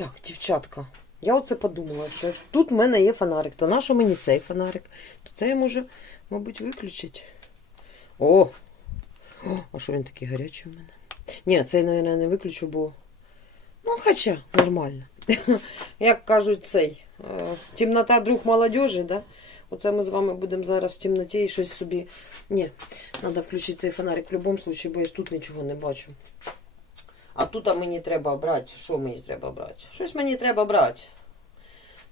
Так, дівчатка, я оце подумала, що тут в мене є фонарик, то нащо мені цей фонарик? То це я можу, мабуть, виключити. О! О, а що він такий гарячий у мене? Ні, цей, мабуть, не виключу, бо. Ну, хоча нормально. Як кажуть, цей. е, Темнота друг молодежі, да? Оце ми з вами будемо зараз в темноті і щось собі. Ні, треба включити цей фонарик в будь-якому випадку, бо я тут нічого не бачу. А тут мені треба брати. Що мені треба брати? Щось мені треба брати.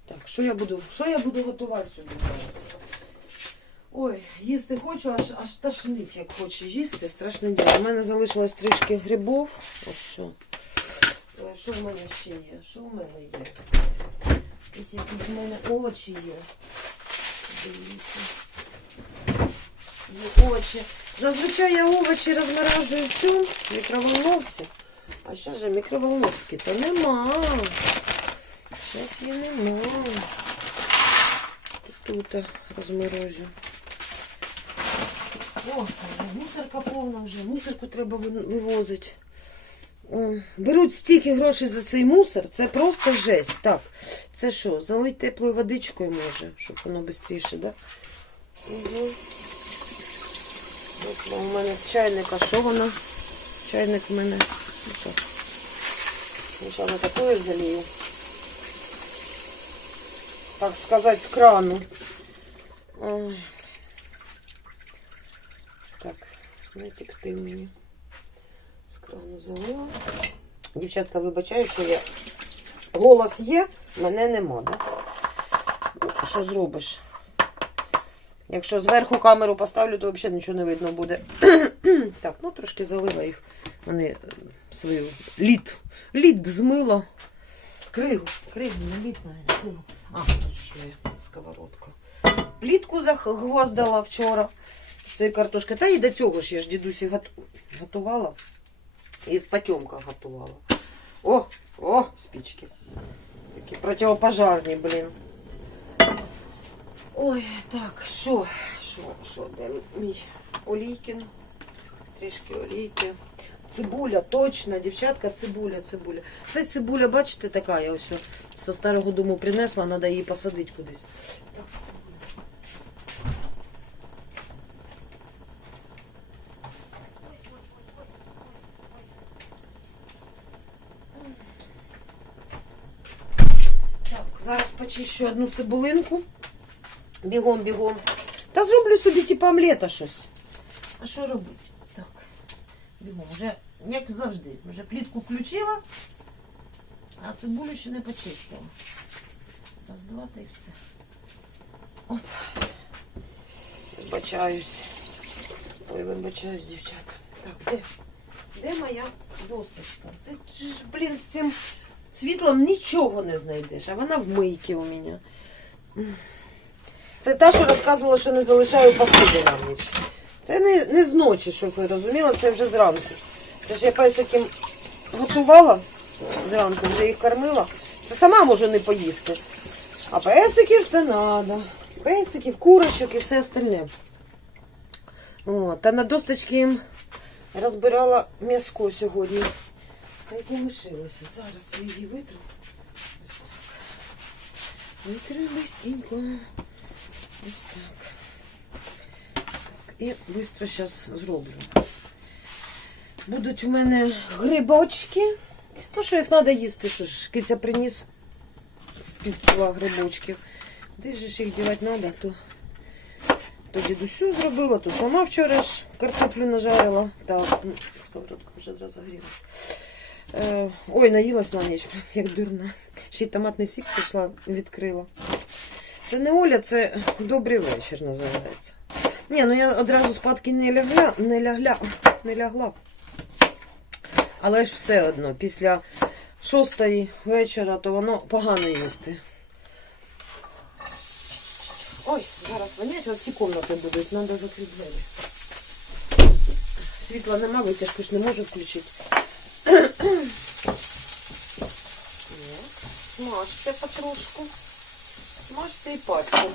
Так, що я буду, що я буду готувати собі зараз? Ой, їсти хочу, аж аж тошнить, як хочу їсти. Страшне діло. У мене залишилось трішки грибов. Ось все. Що в мене ще є? Що в мене є? Ось якісь в мене овочі є. Дивіться. Є овочі. Зазвичай я овочі розморажую в цьому мікроволновці. А що ж мікроволновки? То нема. Зараз її нема. Тут, тут розморозю. О, мусорка повна вже. Мусорку треба вивозити. Беруть стільки грошей за цей мусор, це просто жесть. Так, це що, залить теплою водичкою може, щоб воно швидше, да? Угу. От у мене з чайника, що воно? Чайник в мене. Зараз. Сначала такое залью. Так сказать, з крану. Так, не текти мені. З крану залила. Дівчатка, вибачаю, що я голос є, мене нема, да? Ну, Що зробиш? Якщо зверху камеру поставлю, то взагалі нічого не видно буде. так, ну трошки залила їх. Вони е, свою лід. Лід змила. Кригу. Кригу, не лід, навіть. А, тут ж моя сковородка. Плітку загвоздала вчора з цієї картошки. Та і до цього ж я ж дідусі готувала. І в потемках готувала. О, о, спички. Такі противопожарні, блін. Ой, так, що, що, що, де мій олійкін? Трішки олійки. Цибуля, точно, дівчатка, цибуля, цибуля. Це цибуля, бачите, така я ось зі старого дому принесла, треба її посадити кудись. Так, цибуля. Так, зараз почищу одну цибулинку. Бігом, бігом. Та зроблю собі типу омлета щось. А що робити? Бігом. Вже, як завжди, вже плітку включила, а цибулю ще не почистила. Раз, два, та й все. Оп. Вибачаюсь. Ой, вибачаюсь, дівчата. Так, де? Де моя досточка? Ти блін, з цим світлом нічого не знайдеш, а вона в мийці у мене. Це та, що розказувала, що не залишаю посуди на ніч. Це не, не ночі, щоб ви розуміли, це вже зранку. Це ж я песиків готувала зранку, вже їх кормила. Це сама можу не поїсти. А песиків це треба. Песиків, курочок і все остальне. О, та на досточки їм розбирала м'яско сьогодні. Та й залишилося. Зараз я її витру. Ось так. Витру быстенько. Ось так. І швидко зараз зроблю. Будуть у мене грибочки. Ну, що їх треба їсти, що ж киця приніс з пів кіла грибочків. Де ж їх дівати треба, то, то дідусю зробила, то сама вчора ж картоплю нажарила. Так, м, сковородка вже одразу загрілась. Е, ой, наїлась на ніч, як дурна. Ще й томатний сік пішла, відкрила. Це не Оля, це добрий вечір називається. Ні, ну я одразу спадки не лягла, не лягла, не лягла. Але ж все одно, після шостої вечора, то воно погано їсти. Ой, зараз вонять, во всі кімнати будуть, треба закрити двері. Світла нема, витяжку ж не можу включити. Смажся потрошку. Смажся і парся.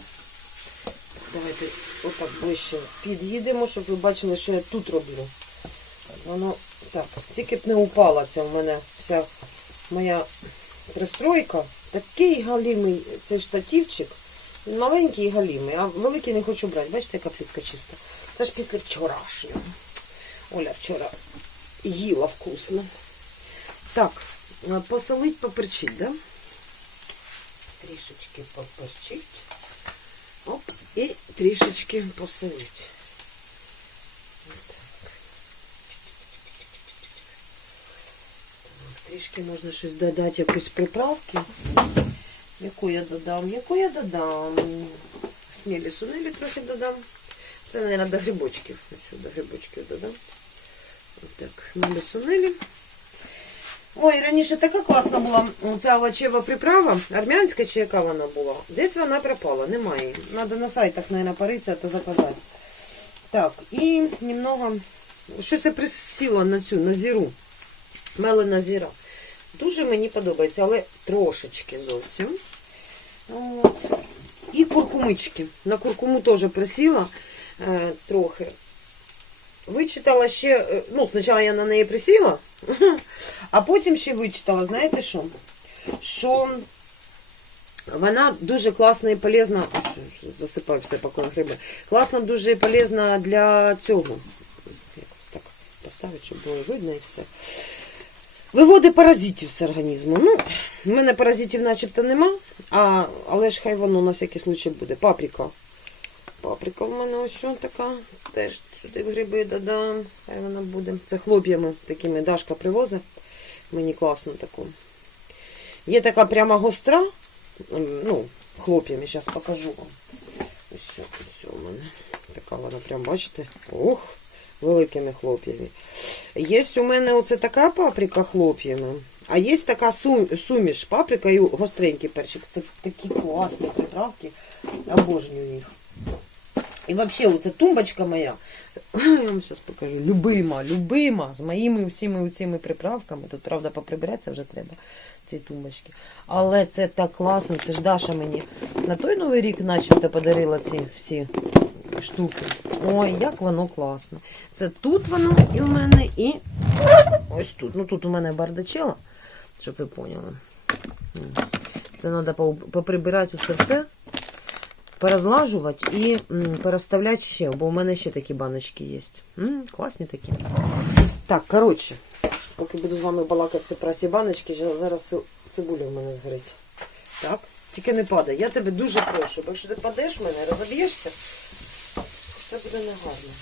Давайте отак ближче під'їдемо, щоб ви бачили, що я тут роблю. Воно так, тільки б не упала ця в мене вся моя пристройка. Такий галімий цей штативчик. Він маленький і галімий, а великий не хочу брати. Бачите, яка плітка чиста. Це ж після вчорашнього. Оля вчора їла вкусно. Так, е, посолить, поперчить, да? Трішечки поперчить. Оп, і трішечки. Так, Трішки можна щось додати, якусь приправки. Яку я додам? Яку я додам? Хмілі сунелі трохи додам. Це, мабуть, до грибочків. Ось до грибочків додам. Отак, хмілі сунелі. Ой, раніше така класна була ця овочева приправа, армянська чи яка вона була. Десь вона пропала, немає. Надо на сайтах, мабуть, поритися та заказати. Так, і немного. Щось я присіла на цю, на зіру. Мелена зіра. Дуже мені подобається, але трошечки зовсім. От. І куркумички. На куркуму теж присіла е, трохи. Вичитала ще, е, ну, спочатку я на неї присіла, а потім ще вичитала, знаєте що? Що вона дуже класна і полезна. Ось, Засипаю все по гриби. Класна, дуже і полезна для цього. Якось так поставити, щоб було видно і все. Виводить паразитів з організму. Ну, в мене паразитів начебто нема, а, але ж хай воно на всякий случай буде. Паприка. Паприка в мене ось така. Теж сюди гриби додам. Хай вона буде. Це хлоп'ями такими Дашка привозить. Мені класно таку. Є така прямо гостра. Ну, хлоп'ями, зараз покажу вам. Ось, ось у мене. Така вона прям, бачите? Ох, великими хлоп'ями. Є у мене оце така паприка хлоп'ями. А є така суміш паприка і гостренький перчик. Це такі класні приправки. Обожнюю їх. І взагалі, оця тумбочка моя, я вам зараз покажу, любима, любима, з моїми всіми цими приправками. Тут, правда, поприбиратися вже треба, ці тумбочки. Але це так класно, це ж Даша мені на той Новий рік начебто подарила ці всі штуки. Ой, як воно класно. Це тут воно і у мене, і ось тут. Ну тут у мене бардачела, щоб ви поняли. Це треба поприбирати це все порозлажувати і переставляти ще, бо у мене ще такі баночки є. М, класні такі. Так, коротше, поки буду з вами балакати про ці баночки, зараз цибуля в мене згорить. Так, тільки не падай. Я тебе дуже прошу, бо якщо ти падеш в мене, розоб'єшся, це буде негарно.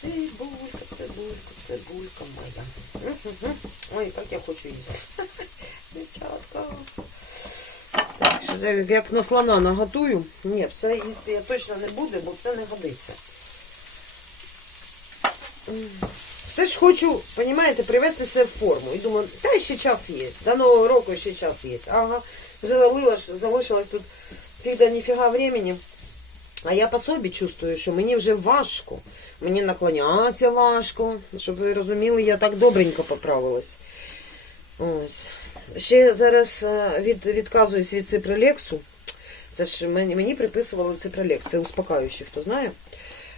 Цибулька, цибулька, цибулька моя. Ой, як я хочу їсти. Дівчатка. Як на слона наготую. Ні, все їсти я точно не буду, бо це не годиться. Все ж хочу, розумієте, привести себе в форму. І думаю, та ще час є. До Нового року ще час є. Ага, вже залилось, залишилось тут фіг ніфіга времени. А я по собі чувствую, що мені вже важко. Мені наклонятися важко. Щоб ви розуміли, я так добренько поправилась. Ось. Ще зараз е, від, відказуюсь від ципролексу. Це ж мені, мені приписували ципролекс, це успокаюючий, хто знає.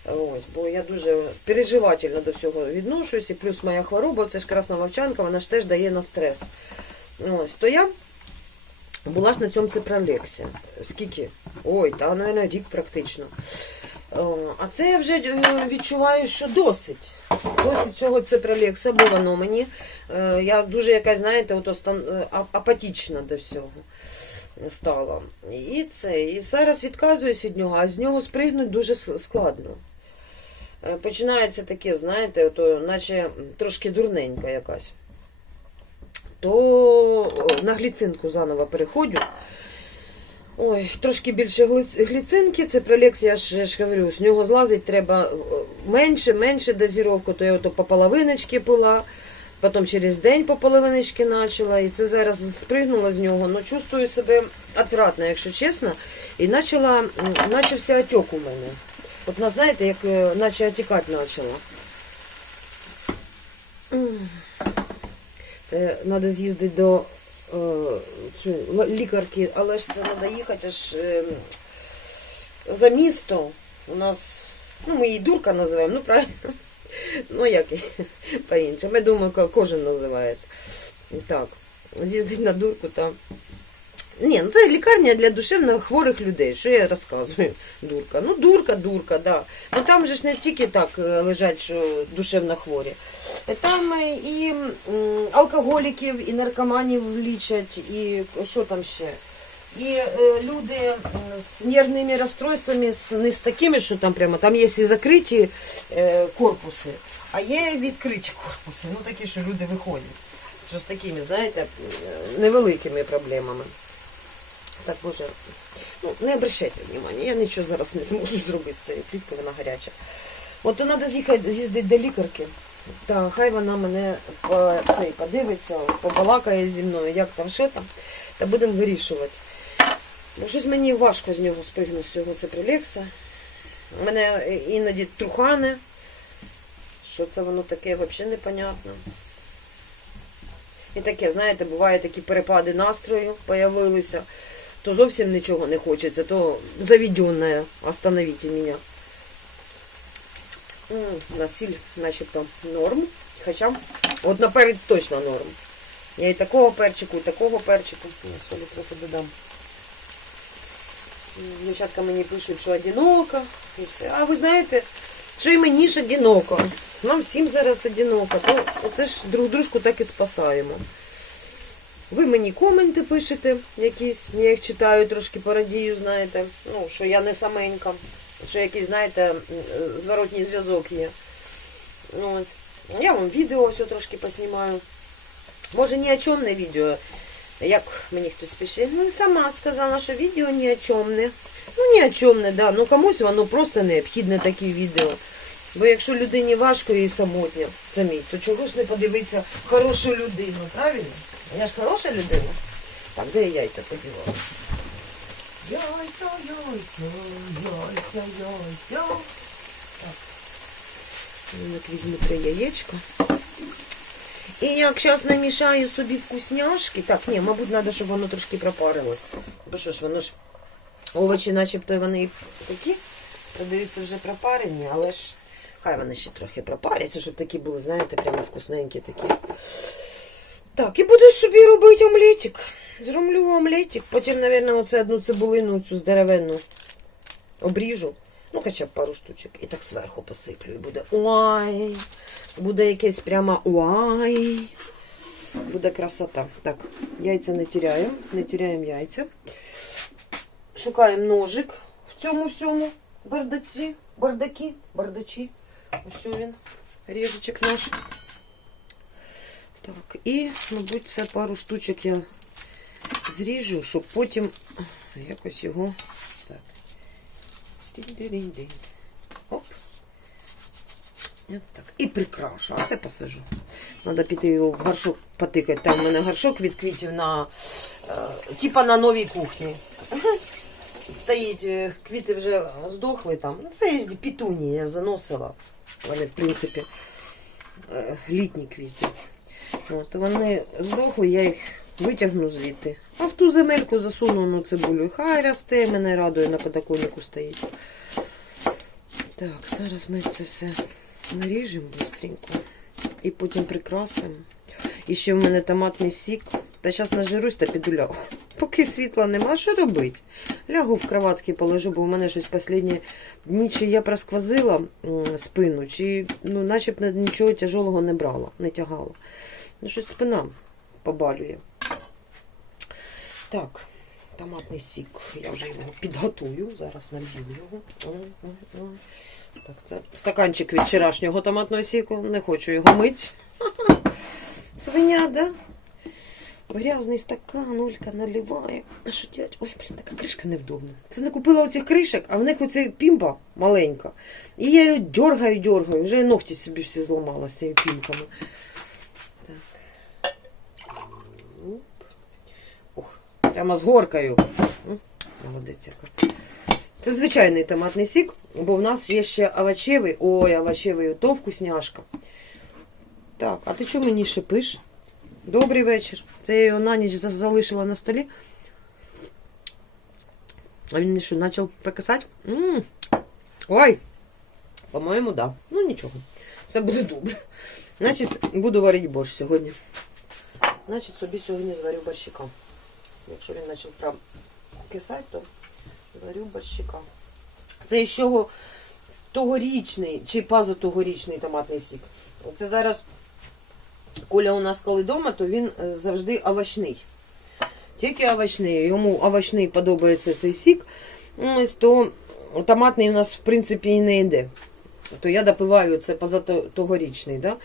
Ось, бо я дуже переживательно до всього відношусь, і плюс моя хвороба, це ж красна вовчанка, вона ж теж дає на стрес. Ось, то я була ж на цьому ципролексі. Скільки? Ой, та, мабуть, рік практично. А це я вже е, відчуваю, що досить. Досить цього ципролекса, бо воно мені. е, Я дуже якась, знаєте, стан, е, до всього стала. І це. І зараз відказуюсь від нього, а з нього спригнути дуже складно. Е, Починається таке, знаєте, ото, наче трошки дурненька якась. То на гліцинку заново переходжу. Ой, трошки більше гліцинки, це пролекс, я ж, ж говорю, з нього злазить треба е, менше, менше дозіровку, то я ото по половиночки пила, потім через день по половиночки почала, і це зараз спригнула з нього, ну чувствую себе отвратно, якщо чесно, і почала, почався отек у мене. От, ну, знаєте, як е, наче отікати почала. Це треба з'їздити до цю, лікарки, але ж це треба їхати аж е, за місто. У нас, ну ми її дурка називаємо, ну правильно. Ну як по-іншому. Я думаю, кожен називає. Так. з'їздить на дурку там. Ні, ну це лікарня для душевно хворих людей. Що я розказую? Дурка. Ну, дурка, дурка, да. Ну там же ж не тільки так е, лежать, що душевно хворі. Там е, і алкоголіків, і наркоманів лічать, і що там ще? І е, люди з нервними розстройствами, не з такими, що там прямо, там є і закриті корпуси, а є відкриті корпуси. Ну такі, що люди виходять. Що з такими, знаєте, невеликими проблемами. Так, боже, ну не обращайте внимання, я нічого зараз не зможу зробити з цією пліткою, вона гаряча. От то треба з'їхати, з'їздити до лікарки. Та хай вона мене по, цей, подивиться, побалакає зі мною, як там, що там, та будемо вирішувати. Бо щось мені важко з нього спригнути з цього цеприлекса. Мене іноді трухане. Що це воно таке, взагалі непонятно. І таке, знаєте, буває такі перепади настрою появилися, то зовсім нічого не хочеться, то заведенне, остановите мене. М, На сіль начебто норм. Хоча от на перець точно норм. Я і такого перчику, і такого перчику. Я солі трохи додам. Дівчатка мені пишуть, що одиноко. І все. А ви знаєте, що і мені ж одиноко. Нам всім зараз одиноко. То оце ж друг дружку так і спасаємо. Ви мені коменти пишете якісь, я їх читаю, трошки порадію, знаєте. Ну, що я не саменька, що якийсь, знаєте, е, зворотній зв'язок є. Ну, Ось. Я вам відео все трошки поснімаю. Може, ні о чому не відео. Як мені хтось пише, ну сама сказала, що відео ні о чому не. Ну, ні о чому не, да. Ну комусь воно просто необхідне таке відео. Бо якщо людині важко і самотньо самій, то чого ж не подивитися хорошу людину, правильно? Я ж хороша людина. Так, де я яйця подівала? Яйця, яйця, яйця, яйця. Так. Ну, От візьму три яєчка. І як зараз намішаю собі вкусняшки. Так, ні, мабуть, треба, щоб воно трошки пропарилось. Бо що ж, воно ж овочі, начебто вони такі, продаються вже пропарені, але ж хай вони ще трохи пропаряться, щоб такі були, знаєте, прямо вкусненькі такі. Так, і буду собі робити омлетик. Зроблю омлетик. Потім, мабуть, оце одну цибулину, цю здоровенну обріжу. Ну, хоча б пару штучок. І так зверху посиплю. І буде ой. Буде якесь прямо ой. Буде красота. Так, яйця не теряємо. Не теряємо яйця. Шукаємо ножик в цьому всьому бардаці. Бардаки. Бардачі. Ось він. Ріжечок наш. Так, і, мабуть, це пару штучок я зріжу, щоб потім якось його. Так. Оп. Так. І прикрашу. А це посажу. Треба піти його в горшок потикати. Там у мене горшок від квітів на е, типа на новій кухні. Стоїть, е, квіти вже здохли там. Ну, Це ж я заносила. Вони, в принципі, е, літні квіти. От, вони здохли, я їх витягну звідти. А в ту земельку засуну ну, цибулю. Хай росте, мене радує, на подоконнику стоїть. Так, зараз ми це все наріжемо швидко. І потім прикрасимо. І ще в мене томатний сік. Та зараз нажирусь та піду. Поки світла нема, що робити? Лягу в кроватки, положу, бо в мене щось останні дні, чи я просквозила спину, чи ну, начебто нічого тяжелого не брала, не тягала. Ну, щось спина побалює. Так, томатний сік. Я вже його підготую. Зараз наб'ю його. Так, це стаканчик від вчорашнього томатного сіку. Не хочу його мити. Свиня, да? Грязний стакан, Олька наливає. А що делать? Ой, блін, така кришка невдобна. Це не купила оцих кришок, а в них оця пімпа маленька. І я її дергаю, дергаю. Вже і ногті собі всі зламала з цією пімками. Так. Оп. Ух, прямо з горкою. М, Молодець. Це звичайний томатний сік, бо в нас є ще овочевий. Ой, овочевий, то вкусняшка. Так, а ти чого мені шипиш? Добрий вечір. Це я його на ніч залишила на столі. А він що, почав прикисати? М, Ой! По-моєму, да. Ну нічого. Все буде добре. Значить, буду варити борщ сьогодні. Значить, собі сьогодні зварю борщика. Якщо він почав прям кисати, то зварю борщика. Це ще тогорічний чи позатогорічний томатний сік. Це зараз Коля у нас коли вдома, то він е, завжди овочний. Тільки овочний. Йому овочний подобається цей сік. Ось то томатний у нас, в принципі, і не йде. То я допиваю це позатогорічний, да?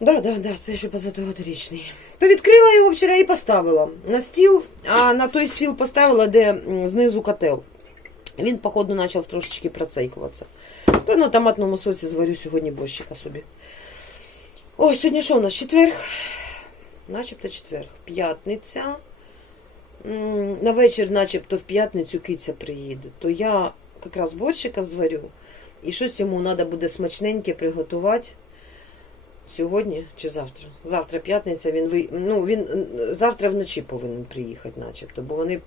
Да, да, да, це ще позатогорічний. То відкрила його вчора і поставила на стіл, а на той стіл поставила, де знизу котел. Він, походу, почав трошечки процейкуватися. То на томатному соці зварю сьогодні борщика собі. Ой, сьогодні що у нас? Четверг? Начебто четверг. П'ятниця. На вечір, начебто, в п'ятницю киця приїде. То я якраз борщика зварю. І щось йому треба буде смачненьке приготувати. Сьогодні чи завтра? Завтра п'ятниця він ну, він завтра вночі повинен приїхати, начебто, бо вони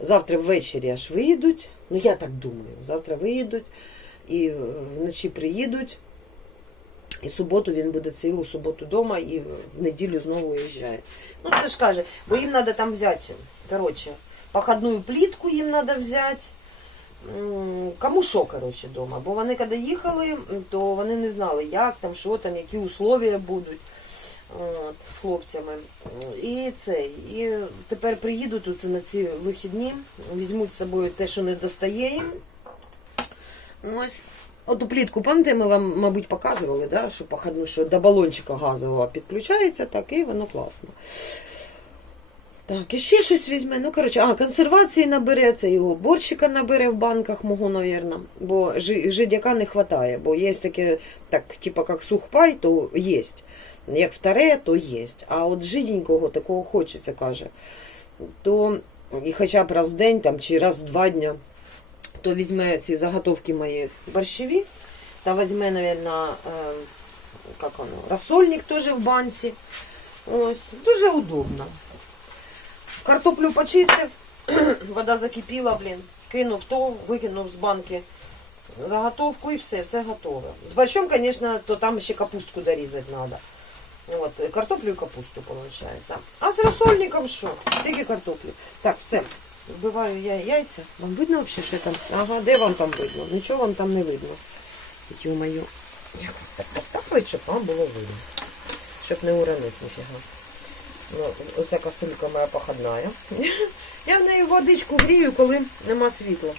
завтра ввечері аж виїдуть. Ну я так думаю. Завтра виїдуть і е, вночі приїдуть. І суботу він буде цілу суботу вдома і в неділю знову уїжджає. Ну це ж каже, бо їм треба там взяти. Коротше, походну плітку їм треба взяти. Кому що, коротше, вдома. Бо вони коли їхали, то вони не знали, як там, що там, які условия будуть от, з хлопцями. І це. І тепер приїдуть оце на ці вихідні, візьмуть з собою те, що не достає їм. Ось. Оту плітку, пам'ятаєте, ми вам, мабуть, показували, да, що походну, що до балончика газового підключається, так, і воно класно. Так, і ще щось візьме. Ну, коротше, а, консервації набере, це його борщика набере в банках, мого, навірно. Бо жи- жидяка не вистачає, бо є таке, так, типа як сухпай, то є. Як вторе, то є. А от жиденького такого хочеться, каже. То і хоча б раз в день там, чи раз в два дня, то візьме ці заготовки мої борщеві, та візьме, мабуть, е, як воно, розсольник теж в банці. Ось, дуже удобно. Картоплю почистив, вода закипіла, блін, кинув то, викинув з банки заготовку і все, все готове. З борщом, звісно, то там ще капустку дорізати треба. От, картоплю і капусту, виходить. А з розсольником що? Тільки картоплю. Так, все. Вбиваю я яйця. Вам видно взагалі, що там? Ага, де вам там видно? Нічого вам там не видно. Ю-мою. Як так поставити, щоб вам було видно. Щоб не уронити ніфіга. Ну, оця кастрюлька моя походна. Я в неї водичку грію, коли нема світла.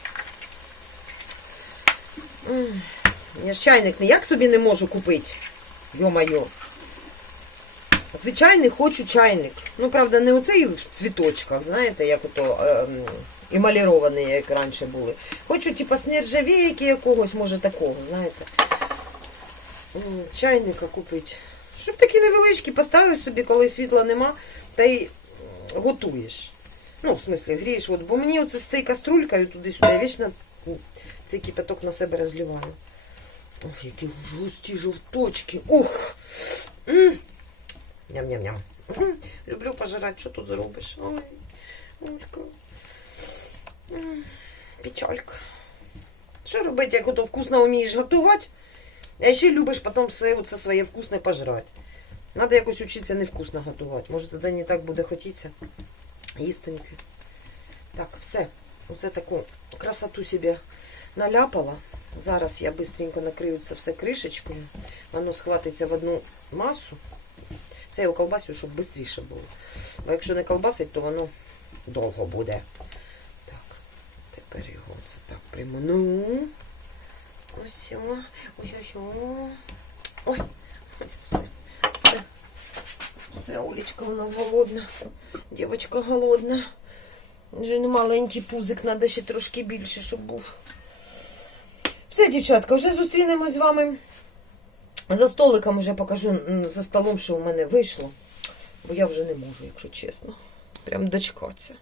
Я ж чайник ніяк собі не можу купити. Йо-майо. Звичайний хочу чайник. Ну, правда, не оцей в цвіточках, знаєте, як ото ем, емалірований, як раніше були. Хочу, типа, з якогось, може, такого, знаєте. Чайника купити. Щоб такі невеличкі поставив собі, коли світла нема, та й готуєш. Ну, в смислі, грієш. От, бо мені оце з цією каструлькою туди-сюди, вічно цей кипяток на себе розливаю. Ох, які густі жовточки. Ух! Ням-ням-ням. Люблю пожирати, що тут зробиш. Ой, Олька. Печалька. Що робити, як ото вкусно вмієш готувати, а ще любиш потім все оце своє вкусне пожрати. Надо якось учитися невкусно готувати. Може тоді не так буде хотітися. Їстеньки. Так, все. Оце таку красоту собі наляпала. Зараз я швидко накрию це все кришечкою. Воно схватиться в одну масу. Це я колбасю, щоб швидше було. Бо якщо не колбасить, то воно довго буде. Так, тепер його це так приману. Ось. Ой-ой-ой. Ой, ой, все, все. Все, Олечка у нас голодна. Дівчинка голодна. Вже не маленький пузик, треба ще трошки більше, щоб був. Все, дівчатка, вже зустрінемось з вами. За столиком вже покажу за столом, що у мене вийшло. Бо я вже не можу, якщо чесно. Прям дочкатися.